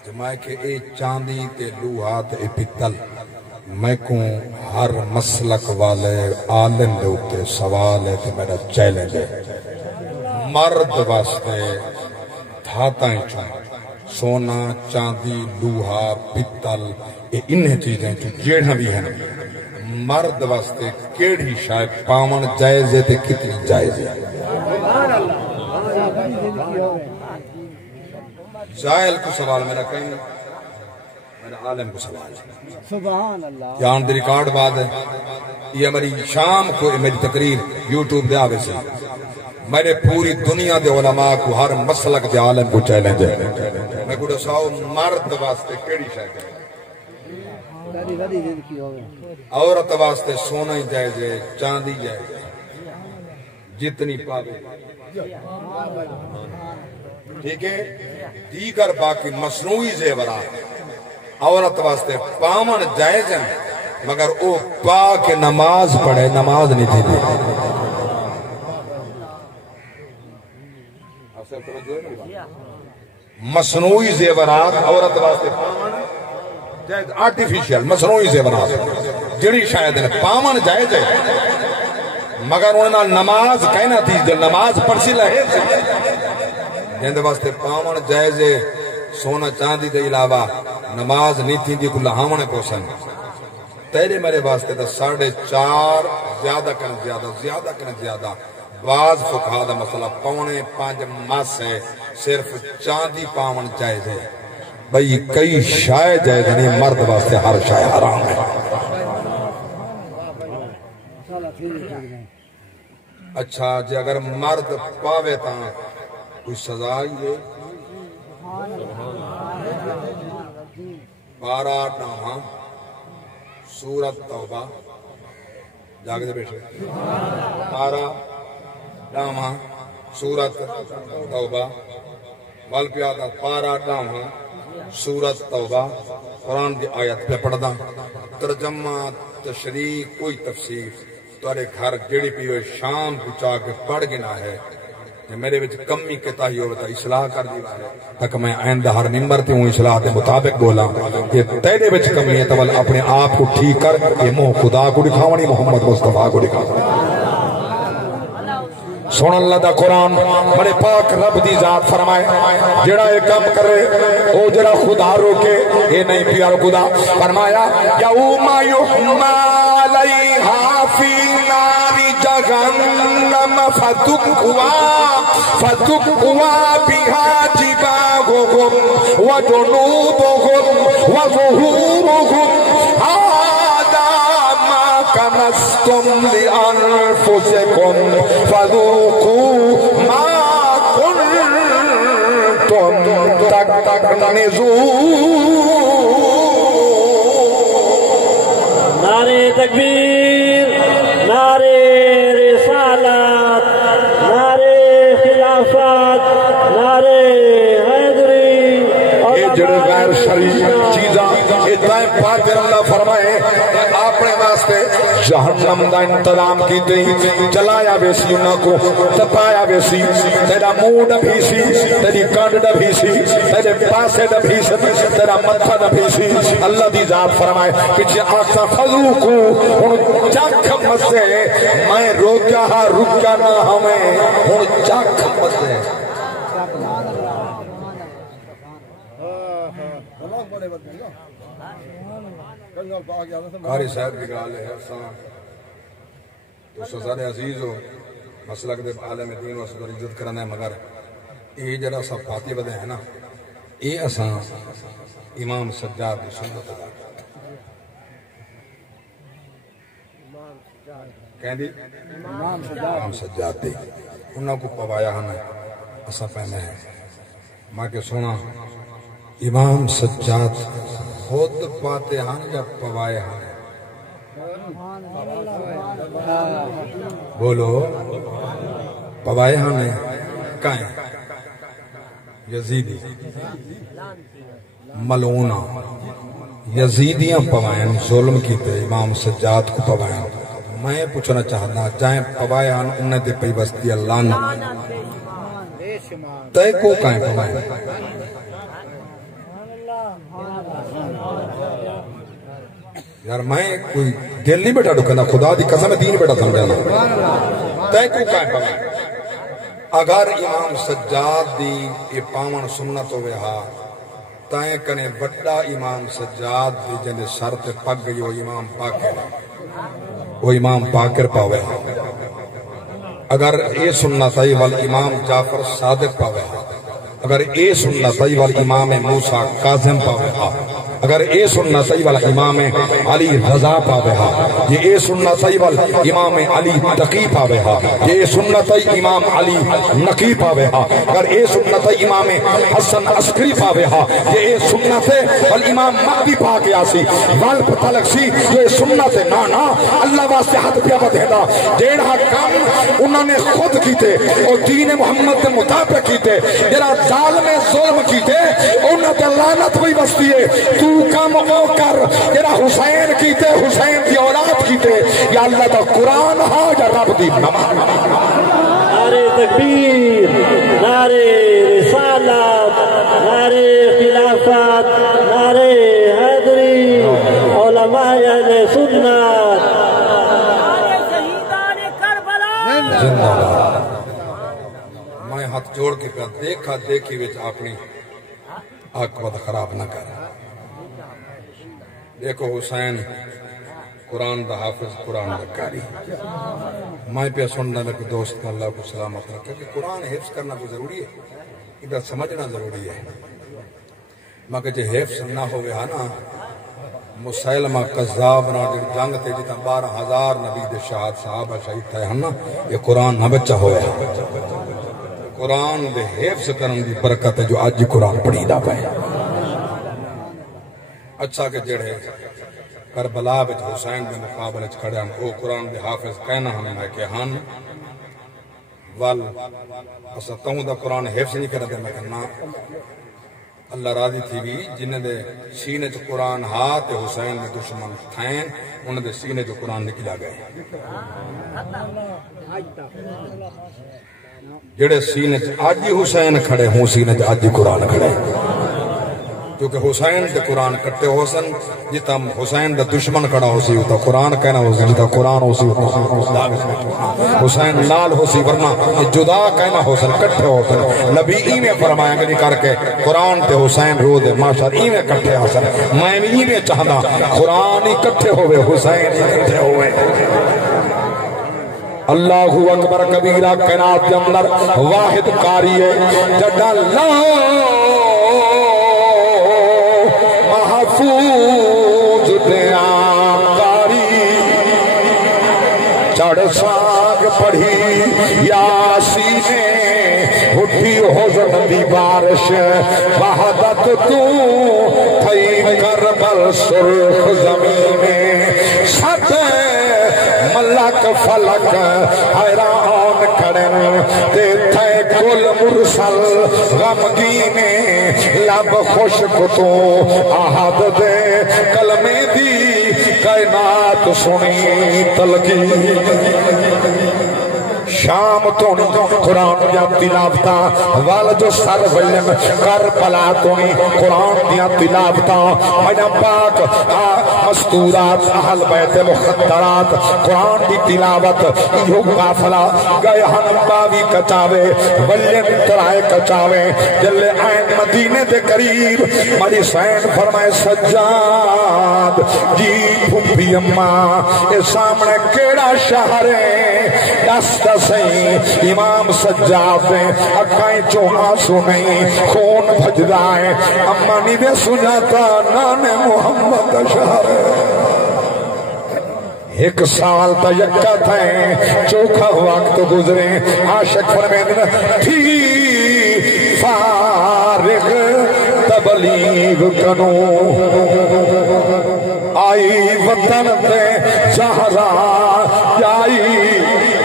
جمائے کہ اے چاندی تے لوہا تے پتل میں کو ہر مسلک والے عالم دے اتے سوال ہے تے میرا چیلنج ہے مرد واسطے دھاتائیں چاہیں سونا چاندی لوہا پتل یہ انہیں چیزیں جو جیڑھا بھی ہیں مرد واسطے کیڑی شاید پاون جائز ہے تے کتنی جائز ہے جائل کو سوال میرا کہیں میرا عالم کو سوال ہے سبحان اللہ یہاں دی ریکارڈ بات ہے یہ ہماری شام کو میری تقریر یوٹیوب دے آوے سے میرے پوری دنیا دے علماء کو ہر مسلک دے عالم کو چیلنج ہے میں کو دساؤ مرد واسطے کیڑی شاید ہے عورت واسطے سونا ہی جائز ہے چاندی جائز ہے جتنی پاوے ٹھیک ہے دیگر باقی مصنوعی زیورات عورت واسطے پامن جائز ہیں مگر او پا کے نماز پڑھے نماز نہیں تھی مصنوعی زیورات عورت واسطے پامن جائز آرٹیفیشل مصنوعی زیورات جڑی شاید پامن جائز ہے مگر انہاں نماز کہنا تھی جو نماز پڑھسی لہے جند واسطے پاون جائز سونا چاندی دے علاوہ نماز نہیں تھی دی کو لہاونے پوسن تیرے میرے واسطے دا 4.5 زیادہ کن زیادہ بعض فقہا دا مسئلہ 4.5 مس ہے صرف چاندی پاون جائز ہے بھئی کئی شائع جائز نہیں مرد واسطے ہر شائع حرام ہے اچھا جی اگر مرد پاوے تاں کوئی سزا ہی ہے 12 نامہ سورت توبہ جاگے دے بیٹھے 12 نامہ سورت توبہ والپیاتا 12 نامہ سورت توبہ قرآن دی آیت پہ پڑھ دا ترجمہ تشریح کوئی تفسیر تارے گھر جڑی پی ہوئے شام پچا کے پڑھ گنا ہے میرے وچ کمی کتاہی ہوتا اصلاح کر دی تک میں آئندہ ہر ممبر تے ہوں اصلاح دے مطابق بولا یہ تیرے وچ کمی ہے تو اپنے آپ کو ٹھیک کر یہ منہ خدا کو دکھاونی محمد مصطفیٰ کو دکھاونی سن اللہ دا قرآن بڑے پاک رب دی ذات فرمائے جڑا یہ کام کرے او جڑا خدا روکے یہ نہیں پیار خدا فرمایا یوم یحما علیہا فی نار جہنم فتکوا بها جباہہم وجنوبہم وظہورہم كنزتم لأنفسكم فذوقوا ما كنتم تكنزون نعرہ تکبیر نعرہ رسالت نعرہ خلافت نعرہ حیدری یہ جڑے غیر شرعی چیزاں اتنا پاک اللہ فرمائے اپنے واسطے جہنم دا انتظام کیتے چلایا ویسی انہاں کو تپایا ویسی تیرا منہ ڈبھی تیری کانڈ ڈبھی تیرے پاسے ڈبھی تیرا متھا ڈبھی اللہ دی ذات فرمائے پیچھے آسا فضو کو ہن چکھ مسے میں روکیا ہاں رکیا نہ ہمیں ہن چکھ مسے قاری صاحب کی گال ہے تو سزار عزیز ہو مسلک دے عالم دین و صدر عزت کرنا ہے مگر یہ جڑا سب فاتح بدے ہیں نا یہ اساں امام سجاد دی سنت ادا کہیں دی امام سجاد دی انہوں کو پوایا ہم ہے اسا پہنے ہیں ماں کے سونا امام سجاد خود پاتے ہیں یا پوائے ہیں بولو پوائے ہیں کائیں یزیدی ملعونہ یزیدیاں پوائیں ظلم کیتے امام سجاد کو پوائیں میں پوچھنا چاہتا جائیں پوائے ہیں انہیں دے پی بستی اللہ نے تے کو کائیں پوائیں یار میں کوئی دل نہیں بیٹھا ڈکھنا خدا دی قسم دین بیٹھا سمجھانا تے کو کائیں پوائیں اگر امام سجاد دی یہ پاون سنت ہوئے ہاں تائیں کنے بڑا امام سجاد دی جنہیں سر تے پگ گئی وہ امام پاکر وہ امام پاکر پاوے ہاں اگر اے سنت ہے والامام جعفر صادق پاوے ہاں اگر اے سنت ہے والامام موسیٰ کاظم پاوے ہاں اگر اے سنت ہے والامام علی رضا پاوے ہاں یہ اے سنت ہے والامام علی تقی پاوے ہاں یہ اے سنت ہے امام علی نقی پاوے ہاں اگر اے سنت ہے امام حسن عسکری پاوے ہاں یہ اے سنت ہے والامام مہدی پاک یاسی وال پتہ لگ سی یہ سنت ہے نا اللہ واسطے حد پیا بدھیدا جیڑا کام انہوں نے خود کیتے اور دین محمد کے مطابق کیتے جیڑا ظالم ظلم کیتے انہوں نے لعنت بھی بستی ہے تو کام او کر جیڑا حسین کیتے حسین کی اولاد کیتے یا اللہ دا قرآن ہا یا رب دی نماز نعرے تکبیر نعرے رسالت نعرے خلافت نعرے حیدری علماء اہل سنت زندہ میں ہاتھ جوڑ کے کہا دیکھا دیکھی وچ اپنی عاقبت خراب نہ کر دیکھو حسین قرآن دا حافظ قرآن دا کاری میں پہ سننا میرے دوست کا اللہ کو سلامت رکھا کہ قرآن حفظ کرنا کو ضروری ہے ادھر سمجھنا ضروری ہے مگر جو حفظ نہ ہوئے ہاں نا مسیلمہ قذاب نہ جنگ تے جتا 12,000 نبی دے شہاد صحابہ شہید تھے ہم نا یہ قرآن نہ بچہ ہوئے ہیں قرآن دے حفظ کرن دی برکت ہے جو آج قرآن پڑھی دا پائے اچھا کہ جڑے کربلا بچ حسین دے مقابلے کھڑے ہم او قرآن دے حافظ کہنا ہمیں ہے کہ ہن وال اسا توں دا قرآن حفظ نہیں کر دے میں کہنا اللہ راضی تھی بھی جنہیں دے سینے جو قرآن ہاتھ حسین دے دشمن تھین انہیں دے سینے جو قرآن نکلا گئے جڑے سینے آج ہی حسین کھڑے ہوں سینے جو آج ہی قرآن کھڑے کیونکہ حسین دے قرآن کٹے ہو سن جتا حسین دے دشمن کھڑا ہو سی ہوتا قرآن کہنا ہو سی جتا قرآن ہو سی ہوتا حسین لال ہو سی ورنہ جدا کہنا ہو سن کٹے ہو سن نبی ایمیں فرمایا گلی کر کے قرآن تے حسین رو دے ماشاء ایمیں کٹے ہو سن میں ایمیں چاہنا قرآن ہی کٹے ہوئے حسین ہی کٹے ہوئے اللہ اکبر کبیرہ کائنات کے اندر واحد کاری ہے جڑا اللہ محفوظ دیان کاری چڑھ ساگ پڑھی یاسینے اٹھی حزن دی بارش وحدت تو تھئی کربل سرخ زمینے ست ملک فلک حیران کھڑن تے تھے کل مرسل غمگینے لب خشک تو آہد دے کلمے دی کائنات سنی تلقی شام تونی قرآن دیا تلاوتا وال جو سر ولن کربلا تونی قرآن دیا تلاوتا مجھا پاک مستورات اہل بیت مخدرات قرآن دی تلاوت ایہو قافلہ گئے ہنباوی کچاوے ولن ترائے کچاوے جلے آئین مدینے دے قریب مری سین فرمائے سجاد جی پھوپی اماں اے سامنے کیڑا شہر ہے دست سہیں امام سجاد نے اکھائیں چوہاں سنیں خون بھجدائیں اما نہیں دے سناتا نان محمد شہر ایک سال تا یکا تھے چوکھا وقت گزرے عاشق فرمیدن تھی فارغ تبلیغ کنو آئی وطن تے زہرا جائی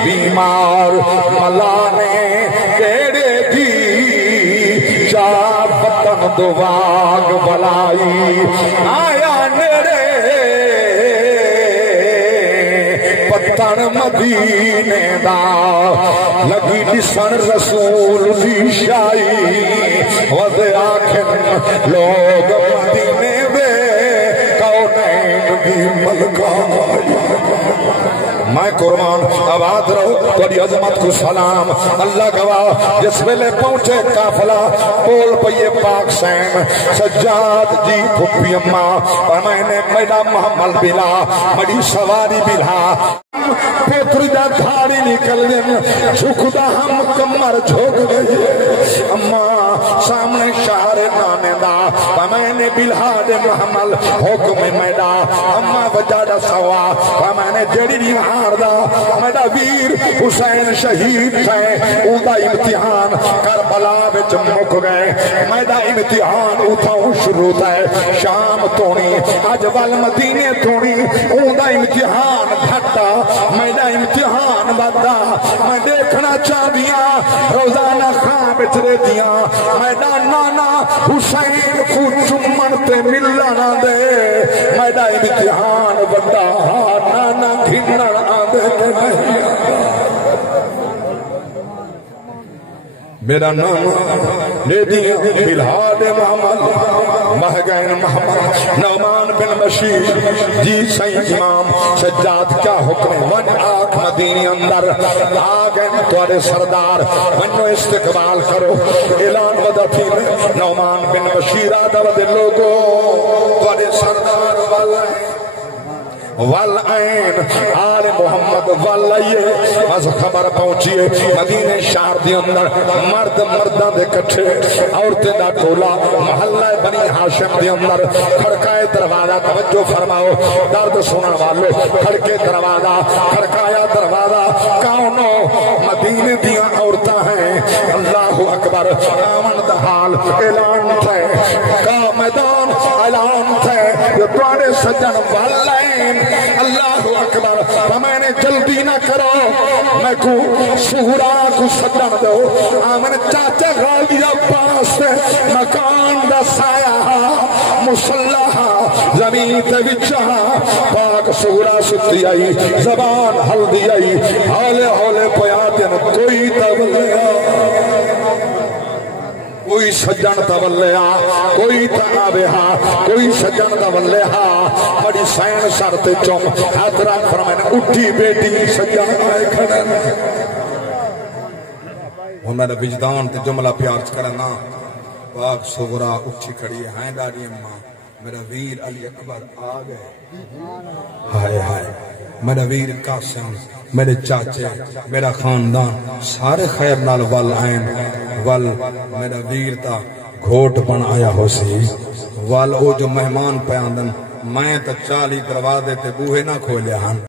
بیمار ملانے کیڑے دی جا وطن دواغ بلائی آیا نیڑے پتن مدینے دا لگی دسن رسول دی شائی ود آخر لوگ مدینے دے کونین دی ملکائی میں قربان آباد رہو تھوڑی عظمت کو سلام اللہ گواہ جس ویلے پہنچے قافلہ بول پئیے پاک سین سجاد جی پھپی اماں اور میں نے میرا محمل بلا بڑی سواری بلا پوتر جا دھاڑی نکل دیں جھکدا ہم کمر جھوک گئی اماں سامنے شہر نانے دا میں نے بلا دے محمل حکم میڈا اماں بجاڑا سوا میں نے جڑی نیہار دا میڈا ویر حسین شہید تھے اوندا امتحان کربلا وچ مک گئے میڈا امتحان اتھاں شروع تھے شام تونی اج وال مدینے تونی اوندا امتحان گھٹا میڈا امتحان بدا میں دیکھنا چاہدیاں روزانہ خواب وچ رہدیاں میڈا نانا حسین کو چمن تے ملنا دے میڈا امتحان بدا نانا گھننا آدھے میرا نام نیدیاں بلحاد محمد مہگین محمد نعمان بن بشیر جی سید امام سجاد کیا حکم من آنکھ مدینی اندر آگئن توارے سردار منو استقبال کرو اعلان ودتی میں نعمان بن بشیر آدھا ودے لوگو توارے سردار والعین آل محمد واللائیے از خبر پہنچیے مدینہ شہر دی اندر مرد مردان دے کٹھے عورتیں دا ٹولا محلہ بنی ہاشم دی اندر کھڑکائے دروازہ توجہ فرماؤ درد سنن والے کھڑکے دروازہ کھڑکایا دروازہ کونو مدینہ دیاں عورتاں ہیں اللہ اکبر آمن دحال اعلان تھے کا میدان اعلان تھے یہ توڑے سجن واللائن اللہ اکبر میں نے جلدی نہ کرو میں کو سہرا کو سجن دو آمن چاچا غالی عباس مکان دا سایہ مسلح زمین تے وچا پاک سہرا ستی آئی زبان ہلدی آئی ہولے ہولے پیاتن کوئی تولیا کوئی سجن تولیا کوئی تابہا کوئی سجن تولیا بڑی سین سرتے چوم حضرت فرمائے اٹھی بیٹی سجن آئے کھڑے وہ میرے وجدان تے جملہ پیارچ کرنا پاک صغرا اٹھی کھڑی ہے ڈاڑی اماں میرا ویر علی اکبر آ گئے ہائے ہائے میرا ویر قاسم میرے چاچے میرا خاندان سارے خیر نال وال آئین وال میرا ویر تا گھوٹ بن آیا ہو سی وال او جو مہمان پیاندن میں تا 40 دروازے تے بوہے نہ کھولے ہن